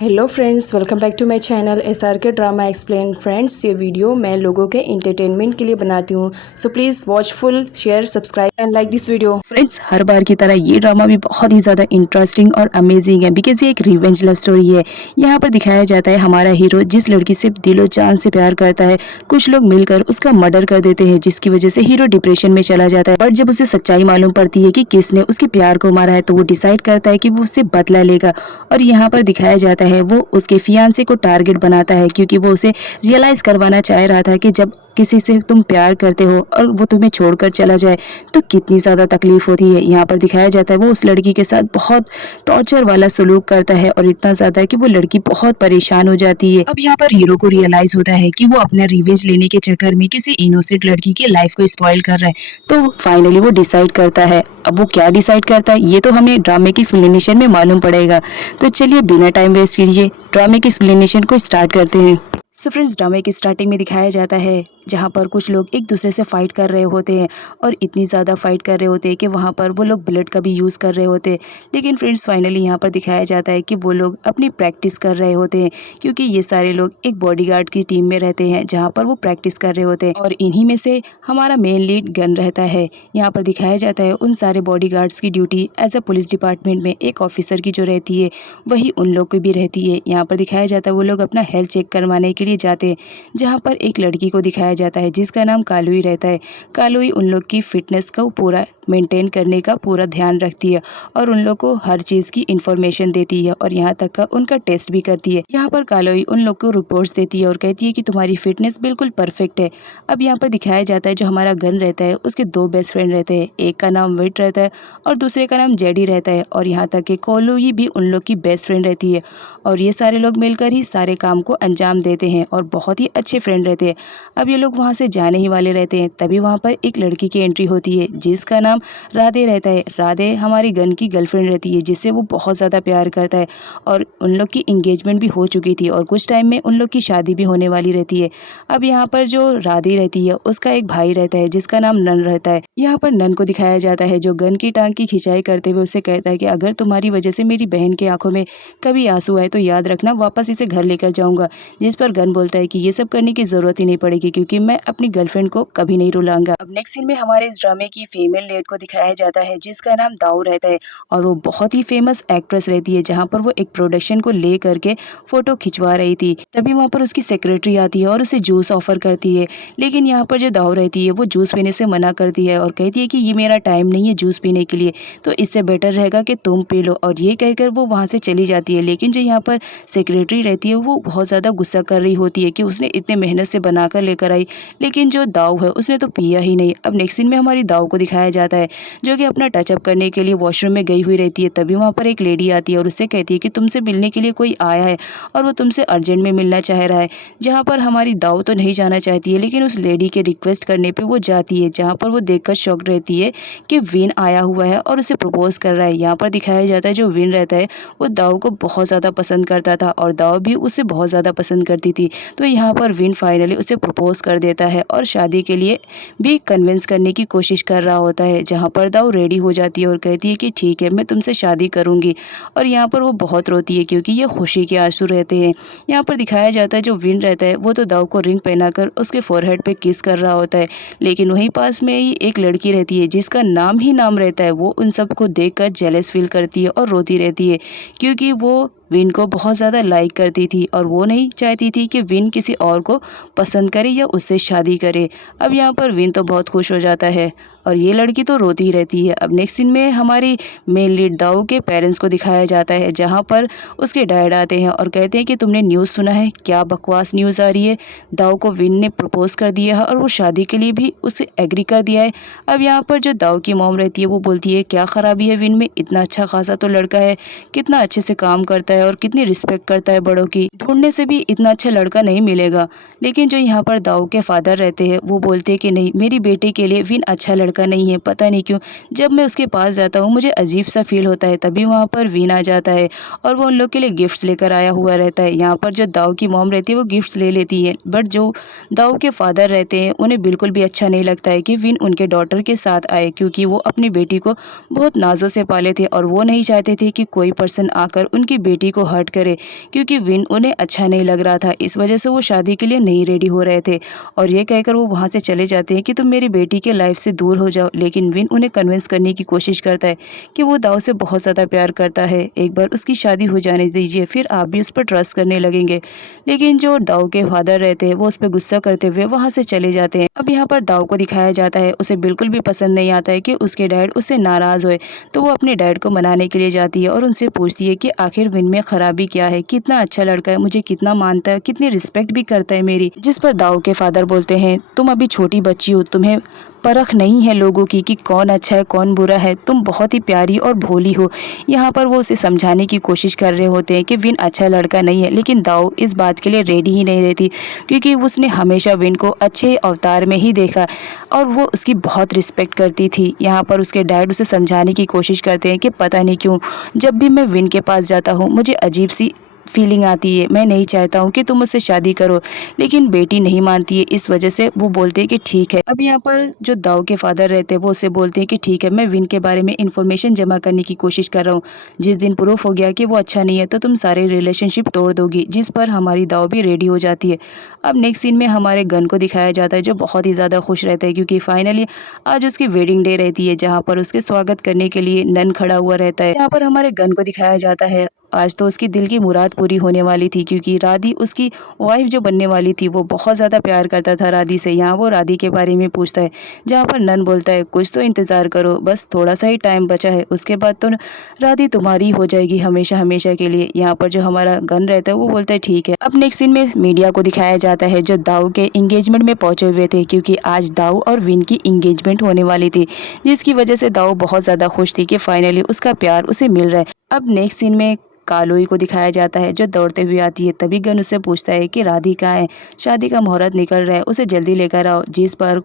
Hello friends, welcome back to my channel SRK drama explain. Friends, ये video मैं लोगों के इंटरटेनमेंट के लिए बनाती हूँ, so please watch full, share, subscribe and like this video. Friends, हर बार की तरह ये ड्रामा भी बहुत ही ज़्यादा इंटरेस्टिंग और अमेजिंग है बिकॉज ये एक रिवेंज लव स्टोरी है। यहाँ पर दिखाया जाता है हमारा हीरो जिस लड़की से दिलो जान से प्यार करता है, कुछ लोग मिलकर उसका मर्डर कर देते हैं जिसकी वजह से हीरो डिप्रेशन में चला जाता है। बट जब उसे सच्चाई मालूम पड़ती है कि किसने उसके प्यार को मारा है तो वो डिसाइड करता है कि वो उससे बदला लेगा। और यहाँ पर दिखाया जाता है वो उसके फियांसे को टारगेट बनाता है क्योंकि वो उसे रियलाइज करवाना चाह रहा था कि जब किसी से तुम प्यार करते हो और वो तुम्हें छोड़कर चला जाए तो कितनी ज़्यादा तकलीफ होती है। यहाँ पर दिखाया जाता है वो उस लड़की के साथ बहुत टॉर्चर वाला सलूक करता है और इतना ज़्यादा कि वो लड़की बहुत परेशान हो जाती है। अब यहाँ पर हीरो को रियलाइज होता है कि वो अपना रिवेंज लेने के चक्कर में किसी इनोसेंट लड़की की लाइफ को स्पॉइल कर रहा है, तो फाइनली वो डिसाइड करता है। अब वो क्या डिसाइड करता है ये तो हमें ड्रामे की एक्सप्लेनेशन में मालूम पड़ेगा। तो चलिए बिना टाइम वेस्ट कीजिए ड्रामे की एक्सप्लेनेशन को स्टार्ट करते हैं। सो फ्रेंड्स, ड्रामे की स्टार्टिंग में दिखाया जाता है जहाँ पर कुछ लोग एक दूसरे से फाइट कर रहे होते हैं और इतनी ज़्यादा फाइट कर रहे होते हैं कि वहाँ पर वो लोग ब्लड का भी यूज़ कर रहे होते हैं। लेकिन फ्रेंड्स फाइनली यहाँ पर दिखाया जाता है कि वो लोग अपनी प्रैक्टिस कर रहे होते हैं क्योंकि ये सारे लोग एक बॉडीगार्ड की टीम में रहते हैं जहाँ पर वो प्रैक्टिस कर रहे होते हैं और इन्हीं में से हमारा मेन लीड गन रहता है। यहाँ पर दिखाया जाता है उन सारे बॉडीगार्ड्स की duty as a police department में एक ऑफिसर की जो रहती है वही उन लोग की भी रहती है। यहाँ पर दिखाया जाता है वो लोग अपना हेल्थ चेक करवाने के लिए जाते हैं जहाँ पर एक लड़की को दिखाया जाता है जिसका नाम कालुई रहता है। कालुई उन लोग की फिटनेस को पूरा मेंटेन करने का पूरा ध्यान रखती है और उन लोग को हर चीज़ की इंफॉर्मेशन देती है और यहाँ तक का उनका टेस्ट भी करती है। यहाँ पर कालुई उन लोग को रिपोर्ट्स देती है और कहती है कि तुम्हारी फिटनेस बिल्कुल परफेक्ट है। अब यहाँ पर दिखाया जाता है जो हमारा गन रहता है उसके दो बेस्ट फ्रेंड रहते हैं, एक का नाम विट रहता है और दूसरे का नाम जेडी रहता है और यहाँ तक कि कालुई भी उन लोग की बेस्ट फ्रेंड रहती है और ये सारे लोग मिलकर ही सारे काम को अंजाम देते हैं और बहुत ही अच्छे फ्रेंड रहते हैं। अब ये लोग वहाँ से जाने ही वाले रहते हैं तभी वहाँ पर एक लड़की की एंट्री होती है जिसका नाम राधे रहता है। राधे हमारी गन की गर्लफ्रेंड रहती है जिससे वो बहुत ज़्यादा प्यार करता है और उन लोग की इंगेजमेंट भी हो चुकी थी और कुछ टाइम में उन लोग की शादी भी होने वाली रहती है। अब यहाँ पर जो राधे रहती है उसका एक भाई रहता है जिसका नाम नन रहता है। यहाँ पर नन को दिखाया जाता है जो गन की टांग की खिंचाई करते हुए उससे कहता है कि अगर तुम्हारी वजह से मेरी बहन की आंखों में कभी आंसू आए तो याद रखना वापस इसे घर लेकर जाऊंगा। जिस पर गन बोलता है कि ये सब करने की जरूरत ही नहीं पड़ेगी क्योंकि मैं अपनी गर्लफ्रेंड को कभी नहीं रुलाऊंगा। अब नेक्स्ट सीन में हमारे इस ड्रामे की फीमेल लीड को दिखाया जाता है जिसका नाम दाऊ रहता है और वो बहुत ही फेमस एक्ट्रेस रहती है जहाँ पर वो एक प्रोडक्शन को ले करके फोटो खिंचवा रही थी। तभी वहाँ पर उसकी सेक्रेटरी आती है और उसे जूस ऑफर करती है। लेकिन यहाँ पर जो दाऊ रहती है वो जूस पीने से मना करती है और कहती है कि ये मेरा टाइम नहीं है जूस पीने के लिए, तो इससे बेटर रहेगा कि तुम पी लो, और ये कहकर वो वहाँ से चली जाती है। लेकिन जो यहाँ पर सेक्रेटरी रहती है वो बहुत ज़्यादा गुस्सा कर रही होती है कि उसने इतने मेहनत से बनाकर लेकर आई लेकिन जो दाऊ है उसने तो पिया ही नहीं। अब नेक्स्ट सीन में हमारी दाऊ को दिखाया जाता है जो कि अपना टचअप करने के लिए वॉशरूम में गई हुई रहती है। तभी वहाँ पर एक लेडी आती है और उससे कहती है कि तुमसे मिलने के लिए कोई आया है और वो तुमसे अर्जेंट में मिलना चाह रहा है। जहाँ पर हमारी दाऊ तो नहीं जाना चाहती है लेकिन उस लेडी के रिक्वेस्ट करने पर वो जाती है जहाँ पर वो देखकर शॉक्ड रहती है कि विन आया हुआ है और उसे प्रपोज कर रहा है। यहाँ पर दिखाया जाता है जो विन रहता है वो दाऊ को बहुत ज़्यादा पसंद करता था और दाऊ भी उसे बहुत ज़्यादा पसंद करती थी। तो यहाँ पर विन फाइनली उसे प्रपोज कर देता है और शादी के लिए भी कन्विंस करने की कोशिश कर रहा होता है। जहाँ पर दाऊ रेडी हो जाती है और कहती है कि ठीक है मैं तुमसे शादी करूँगी, और यहाँ पर वो बहुत रोती है क्योंकि ये खुशी के आंसू रहते हैं। यहाँ पर दिखाया जाता है जो विन रहता है वो तो दाऊ को रिंग पहनाकर उसके फोरहेड पे किस कर रहा होता है, लेकिन वहीं पास में ही एक लड़की रहती है जिसका नाम ही नाम रहता है। वो उन सबको देखकर जेलस फील करती है और रोती रहती है क्योंकि वो विन को बहुत ज़्यादा लाइक करती थी और वो नहीं चाहती थी कि विन किसी और को पसंद करे या उससे शादी करे। अब यहाँ पर विन तो बहुत खुश हो जाता है और ये लड़की तो रोती ही रहती है। अब नेक्स्ट सीन में हमारी मेन लीड दाऊ के पेरेंट्स को दिखाया जाता है जहाँ पर उसके डैड आते हैं और कहते हैं कि तुमने न्यूज़ सुना है, क्या बकवास न्यूज़ आ रही है। दाऊ को विन ने प्रपोज कर दिया है और वो शादी के लिए भी उसे एग्री कर दिया है। अब यहाँ पर जो दाऊ की मॉम रहती है वो बोलती है क्या ख़राबी है विन में, इतना अच्छा खासा तो लड़का है, कितना अच्छे से काम करता है और कितनी रिस्पेक्ट करता है बड़ों की, ढूंढने से भी इतना अच्छा लड़का नहीं मिलेगा। लेकिन जो यहाँ पर दाऊ के फादर रहते हैं वो बोलते हैं कि नहीं, मेरी बेटी के लिए विन अच्छा लड़का लड़का नहीं है, पता नहीं क्यों जब मैं उसके पास जाता हूँ मुझे अजीब सा फील होता है। तभी वहाँ पर विन आ जाता है और वो उन लोग के लिए गिफ्ट्स लेकर आया हुआ रहता है। यहाँ पर जो दाऊ की मॉम रहती है वो गिफ्ट्स ले लेती है, बट जो दाऊ के फादर रहते हैं उन्हें बिल्कुल भी अच्छा नहीं लगता है कि विन उनके डॉटर के साथ आए, क्योंकि वो अपनी बेटी को बहुत नाजों से पाले थे और वो नहीं चाहते थे कि कोई पर्सन आकर उनकी बेटी को हर्ट करे, क्योंकि विन उन्हें अच्छा नहीं लग रहा था। इस वजह से वो शादी के लिए नहीं रेडी हो रहे थे और ये कहकर वो वहाँ से चले जाते हैं कि तुम मेरी बेटी के लाइफ से दूर हो जाओ। लेकिन विन उन्हें कन्विंस करने की कोशिश करता है कि वो दाऊ से बहुत ज़्यादा प्यार करता है, एक बार उसकी शादी हो जाने दीजिए, फिर आप भी उस पर ट्रस्ट करने लगेंगे। लेकिन जो दाऊ के फादर रहते हैं वो उस पर गुस्सा करते हुए वहाँ से चले जाते हैं। अब यहाँ पर दाऊ को दिखाया जाता है उसे बिल्कुल भी पसंद नहीं आता है कि उसके डैड उससे नाराज़ होए, तो वो अपने डैड को मनाने के लिए जाती है और उनसे पूछती है कि आखिर विन में खराबी क्या है, कितना अच्छा लड़का है, मुझे कितना मानता है, कितनी रिस्पेक्ट भी करता है मेरी। जिस पर दाऊ के फादर बोलते हैं तुम अभी छोटी बच्ची हो, तुम्हें परख नहीं है लोगों की कि कौन अच्छा है कौन बुरा है, तुम बहुत ही प्यारी और भोली हो। यहाँ पर वो उसे समझाने की कोशिश कर रहे होते हैं कि विन अच्छा लड़का नहीं है, लेकिन दाऊ इस बात के लिए रेडी ही नहीं रहती, क्योंकि उसने हमेशा विन को अच्छे अवतार में ही देखा और वो उसकी बहुत रिस्पेक्ट करती थी। यहाँ पर उसके डैड उसे समझाने की कोशिश करते हैं कि पता नहीं क्यों जब भी मैं विन के पास जाता हूँ मुझे अजीब सी फीलिंग आती है, मैं नहीं चाहता हूँ कि तुम मुझसे शादी करो। लेकिन बेटी नहीं मानती है, इस वजह से वो बोलते हैं कि ठीक है। अब यहाँ पर जो दाऊ के फादर रहते हैं वो उसे बोलते हैं कि ठीक है, मैं विन के बारे में इंफॉर्मेशन जमा करने की कोशिश कर रहा हूँ, जिस दिन प्रूफ हो गया कि वो अच्छा नहीं है तो तुम सारे रिलेशनशिप तोड़ दोगी। जिस पर हमारी दाऊ भी रेडी हो जाती है। अब नेक्स्ट सीन में हमारे गन को दिखाया जाता है जो बहुत ही ज़्यादा खुश रहता है, क्योंकि फाइनली आज उसकी वेडिंग डे रहती है, जहाँ पर उसके स्वागत करने के लिए नन खड़ा हुआ रहता है। यहाँ पर हमारे गन को दिखाया जाता है आज तो उसकी दिल की मुराद पूरी होने वाली थी, क्योंकि राधी उसकी वाइफ जो बनने वाली थी, वो बहुत ज़्यादा प्यार करता था राधी से। यहाँ वो राधी के बारे में पूछता है, जहाँ पर नन बोलता है कुछ तो इंतज़ार करो, बस थोड़ा सा ही टाइम बचा है, उसके बाद तो राधी तुम्हारी हो जाएगी हमेशा हमेशा के लिए। यहाँ पर जो हमारा गन रहता है वो बोलता है ठीक है। अब नेक्स्ट सीन में मीडिया को दिखाया जाता है जो दाऊ के इंगेजमेंट में पहुंचे हुए थे, क्योंकि आज दाऊ और विन की इंगेजमेंट होने वाली थी, जिसकी वजह से दाऊ बहुत ज़्यादा खुश थी कि फाइनली उसका प्यार उसे मिल रहा है। अब नेक्स्ट सीन में कालोई को दिखाया जाता है जो दौड़ते हुए आती है। तभी गन उससे पूछता है कि राधी कहाँ है, शादी का मुहूर्त निकल रहा है, उसे जल्दी लेकर आओ। जिस पर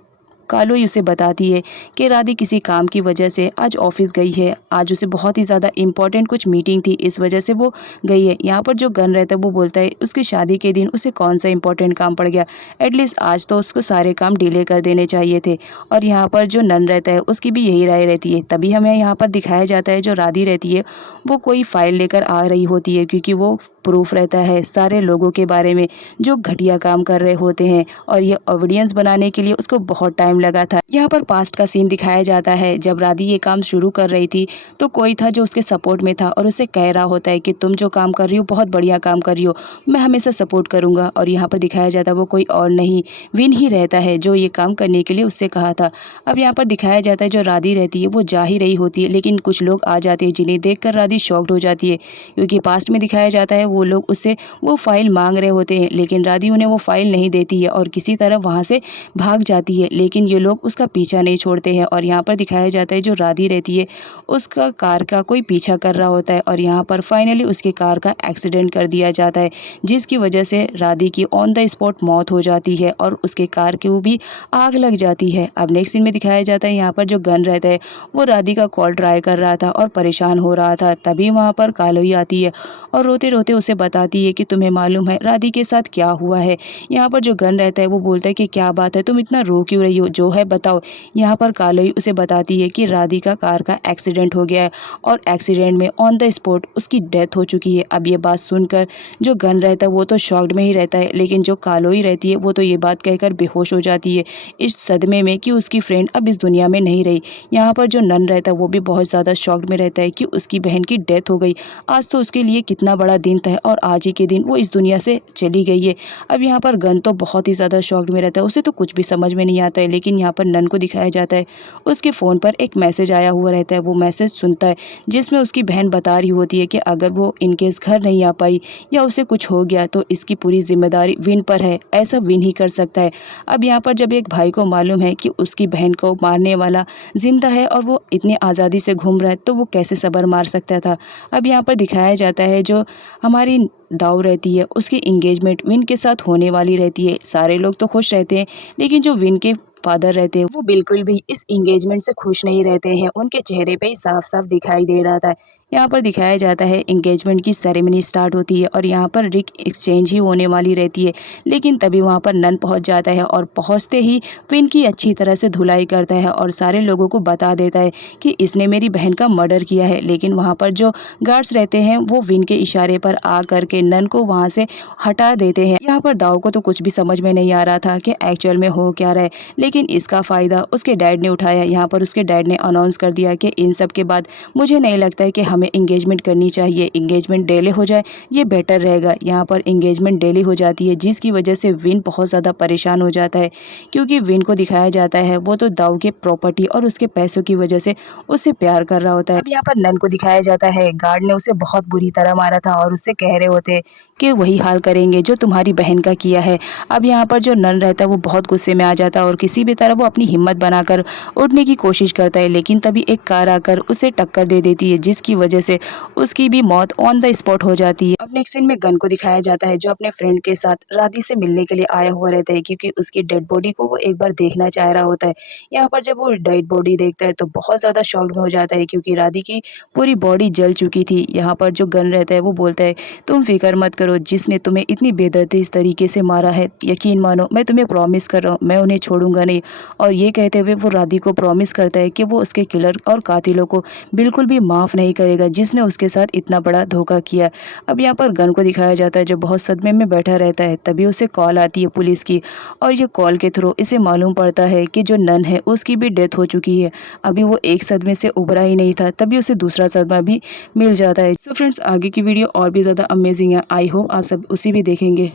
कालोई उसे बताती है कि राधी किसी काम की वजह से आज ऑफिस गई है, आज उसे बहुत ही ज़्यादा इंपॉर्टेंट कुछ मीटिंग थी, इस वजह से वो गई है। यहाँ पर जो गन रहता है वो बोलता है उसकी शादी के दिन उसे कौन सा इंपॉर्टेंट काम पड़ गया, एटलीस्ट आज तो उसको सारे काम डिले कर देने चाहिए थे। और यहाँ पर जो नन रहता है उसकी भी यही राय रहती है। तभी हमें यहाँ पर दिखाया जाता है जो राधी रहती है वो कोई फाइल लेकर आ रही होती है, क्योंकि वो प्रूफ रहता है सारे लोगों के बारे में जो घटिया काम कर रहे होते हैं, और ये एविडेंस बनाने के लिए उसको बहुत टाइम लगा था। यहाँ पर पास्ट का सीन दिखाया जाता है जब राधी ये काम शुरू कर रही थी तो कोई था जो उसके सपोर्ट में था और उसे कह रहा होता है कि तुम जो काम कर रही हो बहुत बढ़िया काम कर रही हो, मैं हमेशा सपोर्ट करूंगा। और यहाँ पर दिखाया जाता है वो कोई और नहीं विन ही रहता है जो ये काम करने के लिए उससे कहा था। अब यहाँ पर दिखाया जाता है जो राधी रहती है वो जा ही रही होती है, लेकिन कुछ लोग आ जाते हैं जिन्हें देखकर राधी शॉक्ड हो जाती है, क्योंकि पास्ट में दिखाया जाता है वो लोग उससे वो फाइल मांग रहे होते हैं, लेकिन राधी उन्हें वो फाइल नहीं देती है और किसी तरह वहाँ से भाग जाती है। लेकिन ये लोग उसका पीछा नहीं छोड़ते हैं और यहाँ पर दिखाया जाता है जो राधी रहती है उसका कार का कोई पीछा कर रहा होता है और यहाँ पर फाइनली उसके कार का एक्सीडेंट कर दिया जाता है, जिसकी वजह से राधी की ऑन द स्पॉट मौत हो जाती है और उसके कार को भी आग लग जाती है। अब नेक्स्ट सीन में दिखाया जाता है यहाँ पर जो गन रहता है वो राधी का कॉल ट्राई कर रहा था और परेशान हो रहा था। तभी वहाँ पर कालोई आती है और रोते रोते उसे बताती है कि तुम्हें मालूम है राधी के साथ क्या हुआ है। यहाँ पर जो गन रहता है वो बोलता है कि क्या बात है, तुम इतना रो क्यों रही हो, जो है बताओ। यहाँ पर कालोई उसे बताती है कि राधी का कार का एक्सीडेंट हो गया है और एक्सीडेंट में ऑन द स्पॉट उसकी डेथ हो चुकी है। अब ये बात सुनकर जो गन रहता है वो तो शॉक्ड में ही रहता है, लेकिन जो कालोई रहती है वो तो ये बात कहकर बेहोश हो जाती है इस सदमे में कि उसकी फ्रेंड अब इस दुनिया में नहीं रही। यहाँ पर जो नन रहता है वो भी बहुत ज़्यादा शॉक्ड में रहता है कि उसकी बहन की डेथ हो गई। आज तो उसके लिए कितना बड़ा दिन था और आज ही के दिन वो इस दुनिया से चली गई है। अब यहाँ पर गन तो बहुत ही ज़्यादा शॉक्ड में रहता है, उसे तो कुछ भी समझ में नहीं आता है। लेकिन यहाँ पर नन को दिखाया जाता है उसके फ़ोन पर एक मैसेज आया हुआ रहता है, वो मैसेज सुनता है जिसमें उसकी बहन बता रही होती है कि अगर वो इनकेस घर नहीं आ पाई या उसे कुछ हो गया तो इसकी पूरी जिम्मेदारी विन पर है, ऐसा विन ही कर सकता है। अब यहाँ पर जब एक भाई को मालूम है कि उसकी बहन को मारने वाला जिंदा है और वो इतनी आज़ादी से घूम रहा है तो वो कैसे सब्र मार सकता था। अब यहाँ पर दिखाया जाता है जो हमारी दाऊ रहती है उसकी इंगेजमेंट विन के साथ होने वाली रहती है। सारे लोग तो खुश रहते हैं, लेकिन जो विन के फादर रहते हैं वो बिल्कुल भी इस एंगेजमेंट से खुश नहीं रहते हैं। उनके चेहरे पे ही साफ-साफ दिखाई दे रहा था। यहाँ पर दिखाया जाता है एंगेजमेंट की सेरेमनी स्टार्ट होती है और यहाँ पर रिंग एक्सचेंज ही होने वाली रहती है। लेकिन तभी वहाँ पर नन पहुँच जाता है और पहुँचते ही विन की अच्छी तरह से धुलाई करता है और सारे लोगों को बता देता है कि इसने मेरी बहन का मर्डर किया है। लेकिन वहाँ पर जो गार्ड्स रहते हैं वो विन के इशारे पर आ करके नन को वहाँ से हटा देते हैं। यहाँ पर दाऊ को तो कुछ भी समझ में नहीं आ रहा था कि एक्चुअल में हो क्या रहा है, लेकिन इसका फ़ायदा उसके डैड ने उठाया। यहाँ पर उसके डैड ने अनाउंस कर दिया कि इन सब के बाद मुझे नहीं लगता है कि हमें एंगेजमेंट करनी चाहिए, एंगेजमेंट डिले हो जाए ये बेटर रहेगा। यहाँ पर एंगेजमेंट डिले हो जाती है जिसकी वजह से विन बहुत ज़्यादा परेशान हो जाता है, क्योंकि विन को दिखाया जाता है वो तो दाऊ के प्रॉपर्टी और उसके पैसों की वजह से उससे प्यार कर रहा होता है। अब यहाँ पर नन को दिखाया जाता है गार्ड ने उसे बहुत बुरी तरह मारा था और उससे कह रहे होते कि वही हाल करेंगे जो तुम्हारी बहन का किया है। अब यहाँ पर जो नन रहता है वो बहुत गुस्से में आ जाता है और किसी भी तरह वो अपनी हिम्मत बनाकर उठने की कोशिश करता है, लेकिन तभी एक कार आकर उसे टक्कर दे देती है जिसकी वजह से उसकी भी मौत ऑन द स्पॉट हो जाती है। अब नेक्स्ट सीन में गन को दिखाया जाता है जो अपने फ्रेंड के साथ राधी से मिलने के लिए आया हुआ रहता है, क्योंकि उसकी डेड बॉडी को वो एक बार देखना चाह रहा होता है। यहाँ पर जब वो डेड बॉडी देखता है तो बहुत ज़्यादा शॉक्ड में हो जाता है, क्योंकि राधी की पूरी बॉडी जल चुकी थी। यहाँ पर जो गन रहता है वो बोलता है तुम फिक्र मत करो, जिसने तुम्हें इतनी बेदर्दी इस तरीके से मारा है यकीन मानो मैं तुम्हें प्रॉमिस कर रहा हूँ मैं उन्हें छोड़ूंगा नहीं। और ये कहते हुए वो राधी को प्रॉमिस करता है कि वो उसके किलर और कातिलों को बिल्कुल भी माफ़ नहीं करेगा जिसने उसके साथ इतना बड़ा धोखा किया। अब यहाँ पर गन को दिखाया जाता है जो बहुत सदमे में बैठा रहता है। तभी उसे कॉल आती है पुलिस की और ये कॉल के थ्रू इसे मालूम पड़ता है कि जो नन है उसकी भी डेथ हो चुकी है। अभी वो एक सदमे से उभरा ही नहीं था, तभी उसे दूसरा सदमा भी मिल जाता है। सो फ्रेंड्स आगे की वीडियो और भी ज़्यादा अमेजिंग है। आई होप आप सब उसी भी देखेंगे।